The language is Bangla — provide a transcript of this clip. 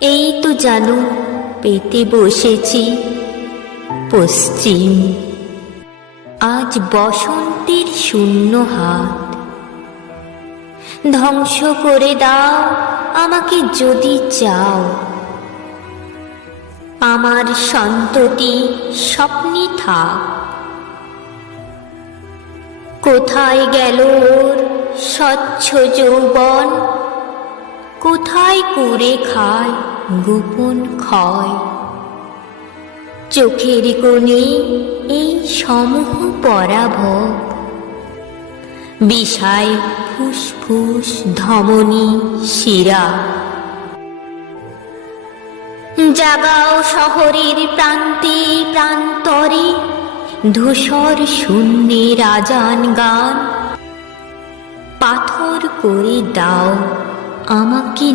এই তো জানু পেতে বসেছি পশ্চিম। আজ বসন্তের শূন্য হাত, ধ্বংস করে দাও আমাকে যদি চাও। আমার সন্ততি স্বপ্নে থাক। কোথায় গেল ওর স্বচ্ছ যৌবন, কোথায় কুরে খায় গোপন ক্ষয়। চোখের কোণে এই সমূহ পরাভব, বিষায় ফুসফুস ধমনী শিরা। জাগাও শহরের প্রান্তে প্রান্তরে, ধূসর শূন্যের আজান গান। পাথর করে দাও আমাকে